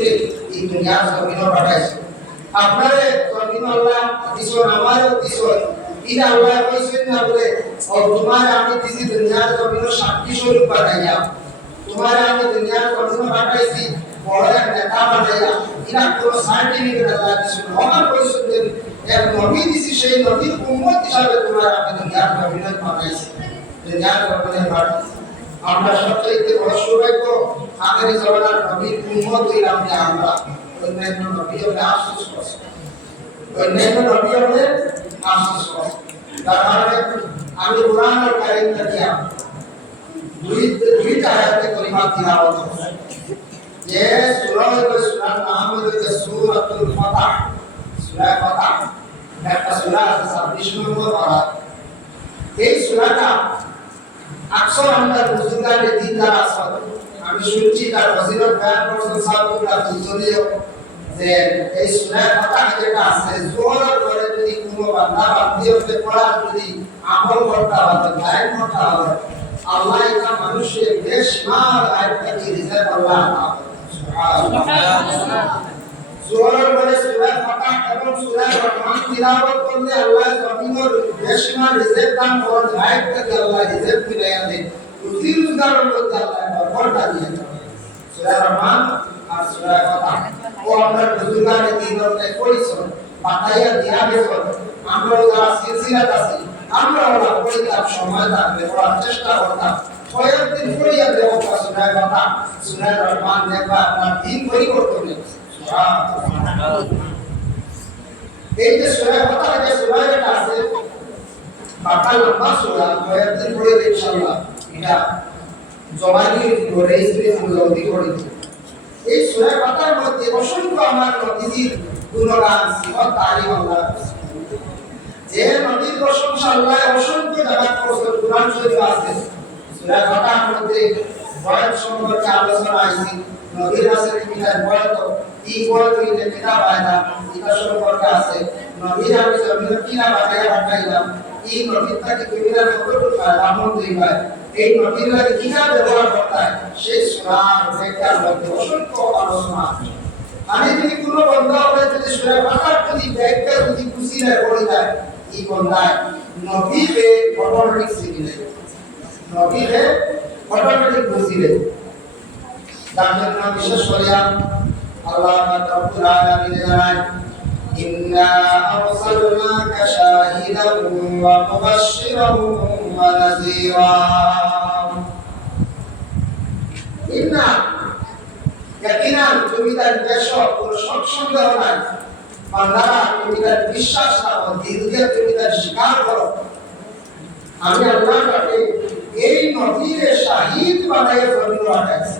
করে এই দুনিয়ার জমিন পাঠাইছে। আপনারে জমিন আল্লাহ দিছন আমারও দিছন ইনা আল্লাহ কইছেন না বলে, ও, তোমার আমি দিছি দুনিয়ার জমিন সাক্ষী স্বরূপ পাঠাইয়া। তোমার আমি দুনিয়ার জমিন পাঠাইছি, বড় এক নেতা বানাইয়া ইনা কোনো সার্টিফিকেট আল্লাহ দিছন আমার কইছেন এক নবী দিছি, সেই নবীর উম্মত হিসাবে তোমার আমি দুনিয়ার জমিন পাঠাইছি। দুনিয়ার জমিনে পাঠাইছি আমরা সবচেয়ে বড় সৌভাগ্য আগের জমানার নবীর উম্মত হইলাম যে আমরা অন্যান্য নবী হলে আফসোস করছে। অন্যান্য নবী হলে আফসোস করছে। তার কারণে আমি কোরআন আর কারিম থেকে দুই দুইটা আয়াতে কলিমা তিলাওয়াত করছি। যে সূরা হলো সূরার নাম হলো যে সূরাতুল ফাতাহ। সূরা ফাতাহ, একটা সূরা আছে 26 নম্বর পারা। এই সূরাটা আকসর আমরা বুজুর্গানের দিনদার আসল আমি শুনছি তার ফজিলত বয়ান করছেন সাহাবুল্লাহ দুজনেও যে এই সুরায় কথা যেটা আছে জোর করে যদি কোনো বান্দা বান্দি হতে পড়ার যদি আমল করতে হবে গায়ন করতে হবে আল্লাহ এটা মানুষের বেশ মাল আয়াতটাকে রিজার্ভ আল্লাহ জোর করে সুরায় ফাতাহ এবং সুরায় রহমান তিলাওয়াত করলে আল্লাহ জমিনের বেশ মাল রিজার্ভ দান। করেন সূরা সূরা পড়ার চেষ্টা করতাম। কয়েকদিন পড়িয়া দেব সূরা কথা সূরা রহমান দেখবা আপনার দিন পরিবর্তন এই যে সূরা কথা যে সূরা এটা আছে বাকা লম্বা সূরা কয়েকদিন পড়ে ইনশাআল্লাহ এটা জবানি করে স্ত্রী জলদি করে এই সূরা কথার মধ্যে অসংখ্য আমার নবীজির গুণগান, সিফত তারিফ আল্লাহ যে নবীর প্রশংসা আল্লাহ অসংখ্য জায়গা করছেন কোরআন শরীফ আছে। সূরা কথার মধ্যে বয়স সম্পর্কে আলোচনা আছে নবীর আছে কিতাব বয়স কি বয়স হইলে কিতাব আয়না এটা সম্পর্কে আছে। নবীর আমি জমিন কিনা বানাইয়া পাঠাইলাম এই নবীর তাকে কবিরা কতটুকু আমল দিবাই এই নবীর লাগে কিনা ব্যবহার করতে হয়? সেই সুরার ব্যাখ্যার মধ্যে অসংখ্য আলোচনা আছে। আমি যদি কোনো বন্ধা হলে যদি সুরা বাতার যদি ব্যাখ্যা যদি খুশি না করে যায়, এই বন্ধায় নবীরে অটোমেটিক শিখিলে নবীরে অটোমেটিক বুঝিলে তার জন্য বিশেষ করে আল্লাহ রব্বুল আলামিন জানায় إنا أرسلناك شاهدا ومبشرا ونذيرا إنا يقينا তুমি তার দেশক কোনো সব সন্দেহ নাই বান্দারা তুমি তার বিশ্বাস রাখো দিল দিয়ে তুমি তার স্বীকার করো আমি আল্লাহ তাকে এই নদীরে শাহিদ বানাই জমিন পাঠাইছি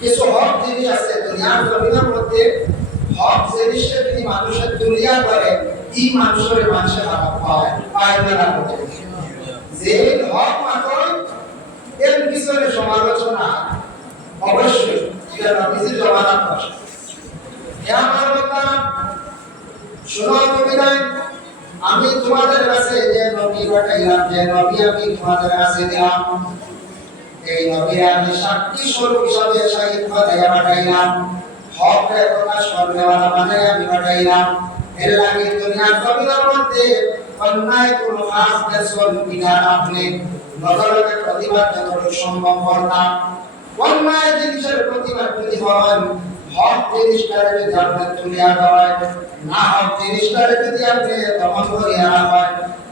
কিছু হক জিনিস আছে দুনিয়ার জমিনের মধ্যে হক জিনিসে যদি মানুষের দুনিয়া করে মানুষের মানুষের পায় যে হক মাত্র এর পিছনে সমালোচনা, অবশ্যই, এটা নবীজির জমানা হে আমার বান্দা শোনো তুমি আমি তোমাদের কাছে যে নবী পাঠাইলাম, যে নবী আমি তোমাদের কাছে দিলাম, এই নবী আমি সাক্ষী স্বরূপ হিসাবে শাহিদ বানাইয়া পাঠাইলাম, হক প্রকাশ করবে বানাইয়া আমি পাঠাইলাম। এর লাগে দুনিয়ার জমিনের মধ্যে অন্যায় কোনো কাজ দেশন কিনা আপনি নজরকে প্রতিবাদ যতটুকু সম্ভব করতাম অন্যায় জিনিসের প্রতিবাদ যদি হন হক জিনিসটারে যদি আপনি তুলিয়া দেওয়ায় না হক জিনিসটারে যদি আপনি দমন করিয়া হয়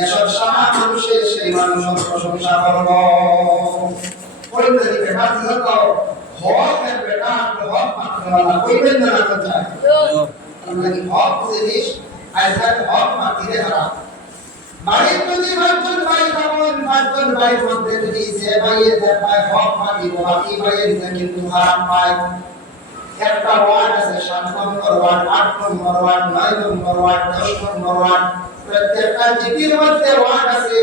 দেশের সারা মানুষে সেই মানুষের প্রশংসা করব। পরিণতি বেকার দিকে হক এর বেটা হক মাত্রওয়ালা কইবেন না না চায় আমরা কি হক জিনিস আজকাল হক মাতিরে হারাম বাড়ির যদি পাঁচজন ভাই থাকুন, পাঁচজন ভাইয়ের মধ্যে যদি যে ভাইয়ে যে ভাই হক মাতিব বাকি ভাইয়ের কিন্তু হারাম পায়। একটা ওয়ার্ড আছে, সাত নম্বর ওয়ার্ড, আট নম্বর ওয়ার্ড, নয় নম্বর ওয়ার্ড, দশ নম্বর ওয়ার্ড। প্রত্যেকটা জিপির মধ্যে ওয়ার্ড আছে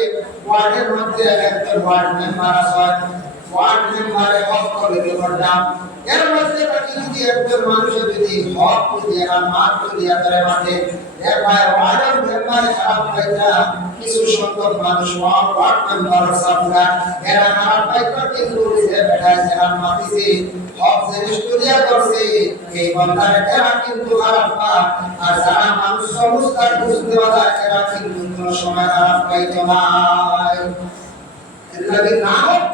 ওয়ার্ডের মধ্যে একজন ওয়ার্ড মেম্বার আছে যারা মানুষ সমস্ত বুঝতে পারা, এরা কিন্তু কোনো সময় খারাপ পাইতো না। এর লাগে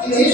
জিনিস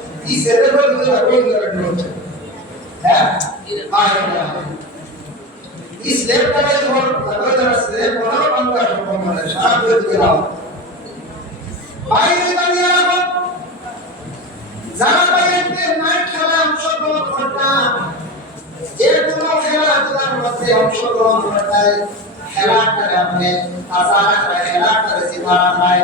ఈ శరీరంలో మీరు అరవై కట్టుకోవచ్చు ఈ స్లేబ్ కాలేజ్ అరవై స్లేబ్ కూడా మనం కట్టుకోమన్నారు షాప్ రావు বাইরে দাঁড়িয়ে রাখো। যারা বাইরে মাঠ খেলা, অংশগ্রহণ করতাম যে কোনো খেলাধুলার মধ্যে অংশগ্রহণ করতাম খেলাটাকে আপনি আশা রাখা খেলাটাকে সীমা রাখায়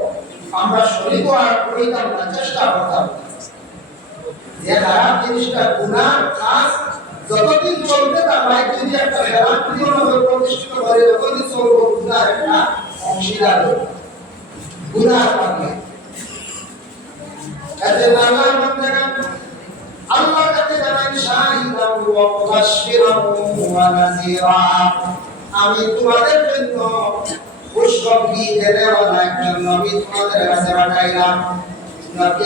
আমরা শরীর আর করিতাম না চেষ্টা করতাম। যে খারাপ জিনিসটা গুনার খাস যতদিন চলবে তার বাইক যদি একটা খেলার প্রিয়ভাবে প্রতিষ্ঠিত করে যতদিন চলবো, গুনার একটা অংশীদার হবে গুনার পাবে এতে বান্দারা আল্লাহর কাছে জানান শাহিদান ওয়া মুবাশশিরান ওয়া নাযীরা আমি তোমাদের জন্য একজন নবী তোমাদের কাছে পাঠাইলাম নবী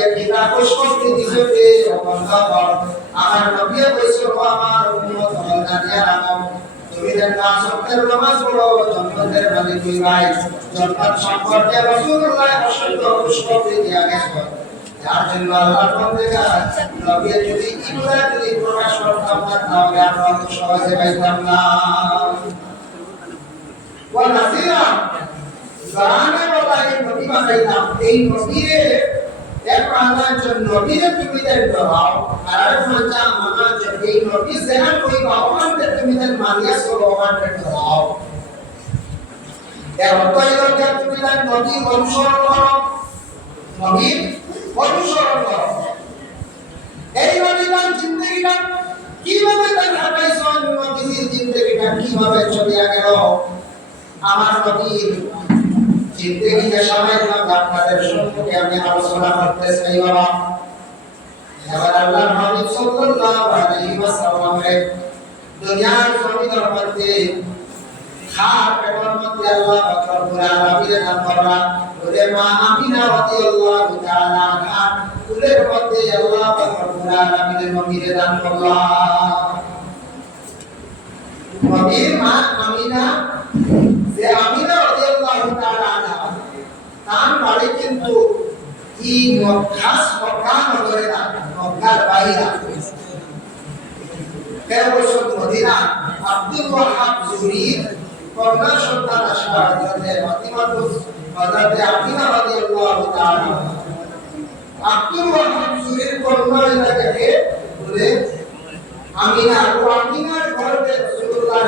যার জন্য আল্লাহর যদি প্রকাশ করতাম অত সহজে পাইতাম না ওয়া নাসিরা জানে বলা এই নবী বানাইলাম। এই নবীরে এক আল্লাহর নবীরে তুমি দেন দাও আর মাঝা মানা যে এই নবী যেন কই বাবান তে তুমি দেন মানিয়া সলো ওয়ান তে দাও এর অর্থ হলো যে তুমি দেন নবী অনুসরণ করো নবী অনুসরণ করো এই নবীর জিন্দগিটা কীভাবে তার হাঁটাইছেন নবীর জিন্দগিটা কীভাবে চলিয়া গেল আমার নবীর জিন্দগিতে সময় দিলাম আপনাদের সম্মুখে আমি আলোচনা করতে চাই, বাবা। এবার আল্লাহ নবী সাল্লাল্লাহু আলাইহি ওয়াসাল্লামের দুনিয়ার জমিনের মধ্যে খার পেটর মধ্যে আল্লাহ আমিনা যে আমিনা রাদিয়াল্লাহু তাআলা আনহা তার বাড়ি কিন্তু ই খাস মক্কা নগরে না, মক্কার বাইরা তেরো বছর মদিনা, আব্দুল ওয়াহাব জুরির কন্যা সন্তান আসবা হযরতে ফাতিমা হযরতে আমিনা রাদিয়াল্লাহু তাআলা আব্দুল ওয়াহাব সুরের কন্যা এলাকাকে বলে, আমিনা, ও আমিনার ঘরে রাসূলুল্লাহ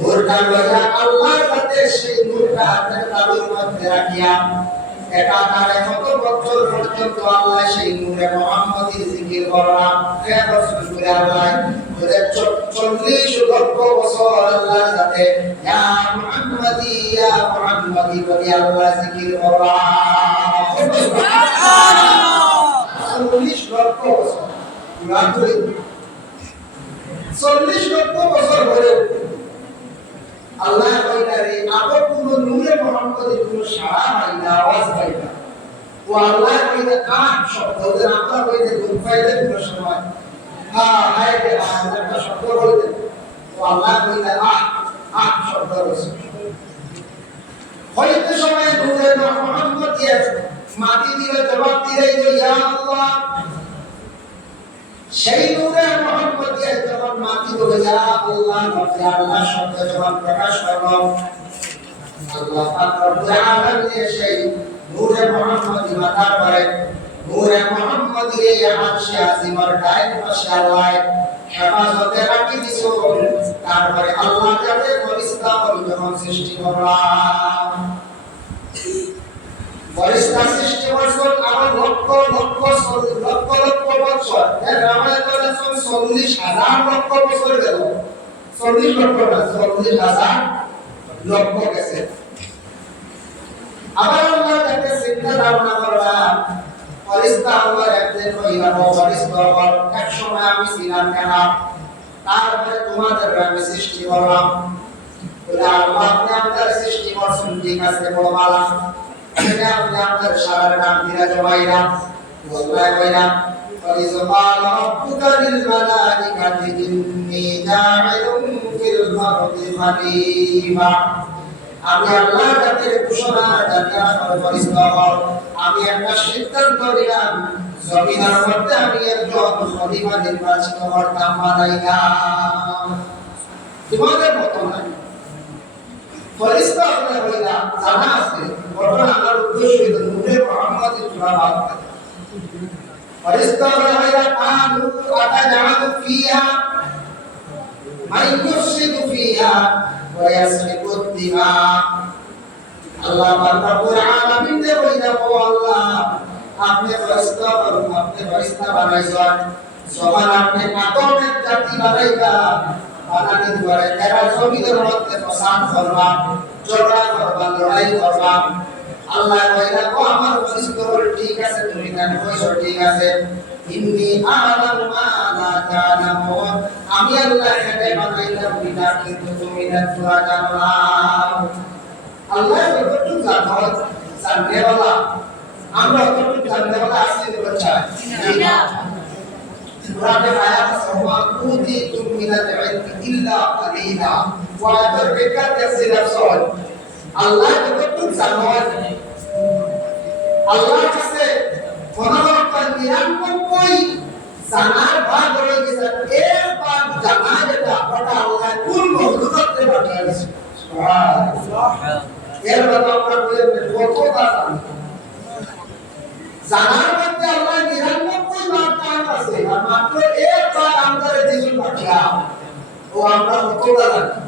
নূরটা লইয়া আল্লাহর কাছে সেই নূরটা হাতের তালুর মধ্যে রাখিয়া এটা তার কত বছর পর্যন্ত আল্লাহ সেই নূরে মোহাম্মদের জিকির করলাম। এক বছর করে আল্লাহ ধরে চল্লিশ লক্ষ বছর আল্লাহ সাথে ইয়া মুহাম্মাদি ইয়া মুহাম্মাদি বলে আল্লাহ জিকির করলাম। চল্লিশ লক্ষ বছর। চল্লিশ লক্ষ বছর ধরে আল্লাহ কইতারে কোন নূরে আওয়াজ ও আল্লাহ শব্দ? পাইলে সময় হ্যাঁ। রে একটা শব্দ বলতে ও আল্লাহ আট আট শব্দ রয়েছে। সময় নূরে মোহাম্মদ দিয়ে মাটি দিলে জবাব দিলে ইয়া আল্লাহ। সেই নূরে বলে যা আল্লাহ এই আরশে আজিমের ডাইন পাশে আল্লাহ তারপরে আল্লাহ যখন সৃষ্টি করলাম। সৃষ্টি ধারণা করলাম এক সময় আমি ছিলাম সৃষ্টি করলাম। বলে, আল্লাহ আপনি আমাদের সৃষ্টি করছেন এটা আপনি আপনার সারার নাম বিরাজ মাইরা বললাম কইরা وإذ قال ربك للملائكة إني جاعل في الأرض خليفة আমি আল্লাহর কাছে ঘোষণা জানি আমার ফরিস্তা হল আমি একটা সিদ্ধান্ত নিলাম জমিনের মধ্যে আমি একজন খলিফা নির্বাচিত করতাম বানাইলাম তোমাদের মতো নাই ফরিস্তা আপনার হইলা জানা আছে ফরিস্তা আপনার হইলা কানু আতাজালু ফিহা মান ইউফসিদু ফিহা ওয়া ইয়াসফিকু দিমা। আল্লাহ আল্লাহ আমার ফরিস্তা ঠিক আছে তুমি কেন কইছো ঠিক আছে। ইন্নি আলামু মা লা তা'লামুন। আমি আল্লাহ এখানে বানাইলাম বিনা কিন্তু তুমি না তোরা জানো না আল্লাহ যতটুকু জানো জাননেওয়ালা। আমরা যতটুকু জাননেওয়ালা আছি বাচ্চা না কোরআনের আয়াত ওয়া উতিতুম মিনাল ইলমি ইল্লা কালিলা ওয়া তারবিকা তাফসির সওয়াল। আল্লাহ যতটুকু জানো আল্লাহর কাছে মনোরক্ষণ নিরানব্বই জানার ভাগ রয়ে গেছে এর ভাগ জানা যেটা ওটা আল্লাহ কোন মহলুকতে পাঠিয়েছে এর কথা আমরা বলে কতটা জানি জানার মধ্যে আল্লাহ নিরানব্বই ভাগ কাজ আছে আর মাত্র এক ভাগ আমাদের দিন পাঠিয়া ও আমরা কতটা জানি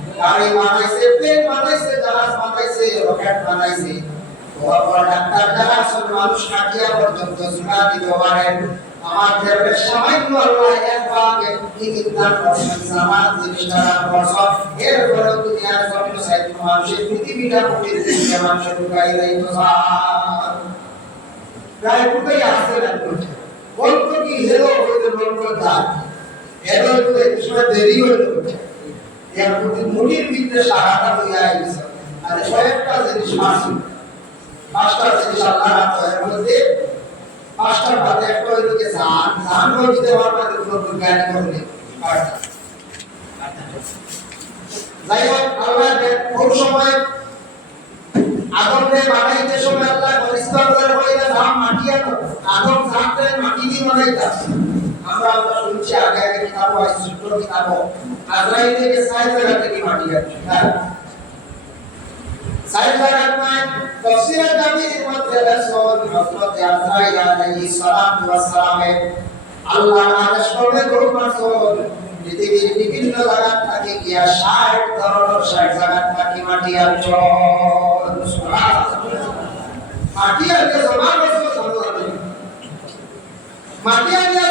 গাড়ি বানাইছে প্লেন বানাইছে জাহাজ বানাইছে রকেট বানাইছে বাবা ডাক্তার যারা আসল মানুষ কাটিয়া পর্যন্ত জুড়া দিতে পারেন আমার দেহের সামান্য আল্লাহ এক ভাগে দান করছেন সামাজ জিনিসটা দান করছেন এরপরে দুনিয়ার জমিন সাইড মানুষের পৃথিবীটা কোটি মানুষের ঢুকাই দেয় তো স্যার। প্রায় ঢুকাই আসতে লাগল বলতো কি হেলো হইতে বলতো দান হেলো তো একটু সময় দেরি হইল এর প্রতি মুনির ভিতরে সাহায্য হইয়া গেছে। আর কয়েকটা জিনিস মাসি পাঁচটা জিনিস আল্লাহ রাখতো এর মধ্যে পাঁচটার বাদে একটা হইল যে জান জান হয়ে দিতে পারবে কোনো বিজ্ঞানী পারতা যাই হোক আল্লাহ কোন সময় আদম রে বানাইতে সময় আল্লাহ পরিষ্কার করে কইলা জাম মাটি আনো। আদম জানতে মাটি দিয়ে বানাইতা আমরা আমরা শুনছি আগে আগে কিতাব আছে ছোট কিতাব আজরাইল থেকে সাইজ জায়গা থেকে মাটি হ্যাঁ জায়গার নাই তফসির কাবির মধ্যে রাসূল হযরত আজরাইল আলাইহিস সালাতু ওয়াস সালামে আল্লাহ আদেশ করবে গরু রাসূল পৃথিবীর বিভিন্ন জায়গা থেকে গিয়া 60 ধরনের 60 জায়গা থেকে মাটি আনছ মাটি আনতে জমা করছ মাটি আনতে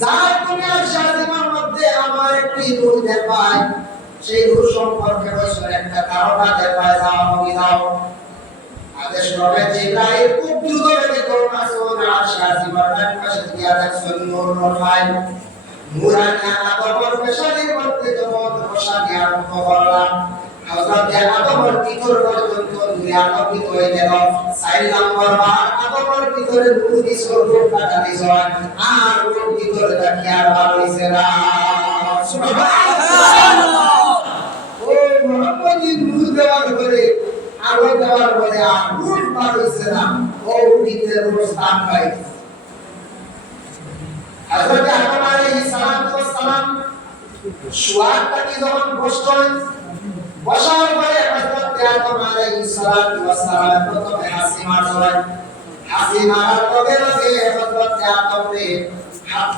যার আর শাহিমার মধ্যে আমার একটি নূর দেখায় সেই নূর সম্পর্কে রয়েছে একটা ধারণা দেখায় যাও আমি যাও। আদেশ করে জিব্রাইল, খুব দ্রুত বেগে করোনা সোনা আর শাহিমার পাশে গিয়া দেখছেন নূর নঠায় নুরানি আদমর পেশানির মধ্যে যখন বসানি আরম্ভ করলাম হযরত আদমর ভিতর পর্যন্ত নূরে আলোকিত হয়ে গেল চার নম্বর বার আদমর ভিতরে নূর দিছ রূপ কাটা দিছ আর রূপ ভিতরে তাকি আর বার হইছে না সুবহানাল্লাহ ও মোহাম্মদী নূর দেওয়ার পরে আলো দেওয়ার পরে আর রূপ হইছে না ও রূপ স্থান পাইছে হযরত আদম আলাইহিস সালাম শুয়ারটাকে যখন বসলেন বসার পরে হযরত আদম আলাইহিস প্রথমে হাসি মারলেন হাসি মারার লগে লগে হযরত আদম রে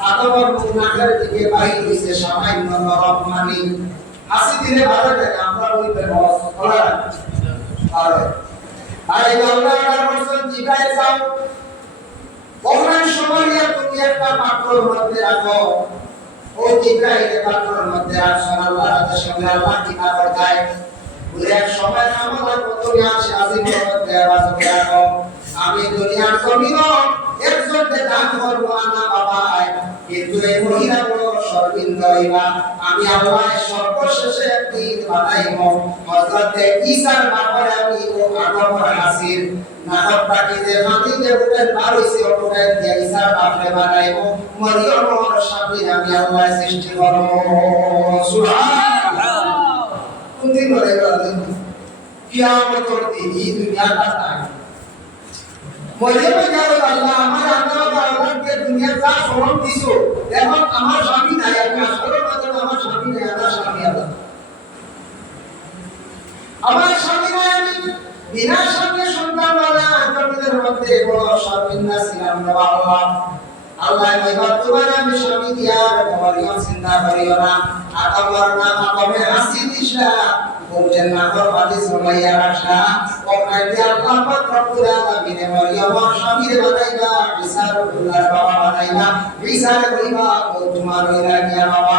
আদমের নাকের দিকে বাহির হইছে সামান্য নরম পানি। হাসি দিলে ভালো লাগে, আমরা বলতে বস বলা ভালো আমি দুনিয়ার জমিন একজনকে দান করব বাবাই কিন্তু এই মহিলা আমি আল্লাহ সর্বশেষে একদিন বানাইব। হজরতে ঈসার বাপরে আমি ও আদমর হাসির নাটকটাকে যে মাটিতে উঠেন বার হইছে ওটাই দিয়ে ঈসার বাপরে বানাইব। মরিয়মর স্বামী আমি আল্লাহ সৃষ্টি করব। আমার স্বামী নাই, আমি আসলে আমার স্বামী নাই, আমার স্বামী আল্লাহ। আমার স্বামী আমি বিনা স্বামী সন্তান वाला জমিনের মধ্যে বড় স্বামীনা ছিলাম না আল্লাহ আল্লাহ এবার তোমার আমি স্বামী দিয়া মরিয়ম চিন্তা করিও না। আদমর না আদমে হাসি দিস না ও বলছেন, না তো বাদি সবাইয়া রাখা। ওখানে আল্লাহ পাক রব্বুল আলামিন মরিয়ম স্বামীর বানাইবা ঈসা রুহুল্লাহ বাবা বানাইবা ঈসা কইবা ও তোমার হইলা গিয়া বাবা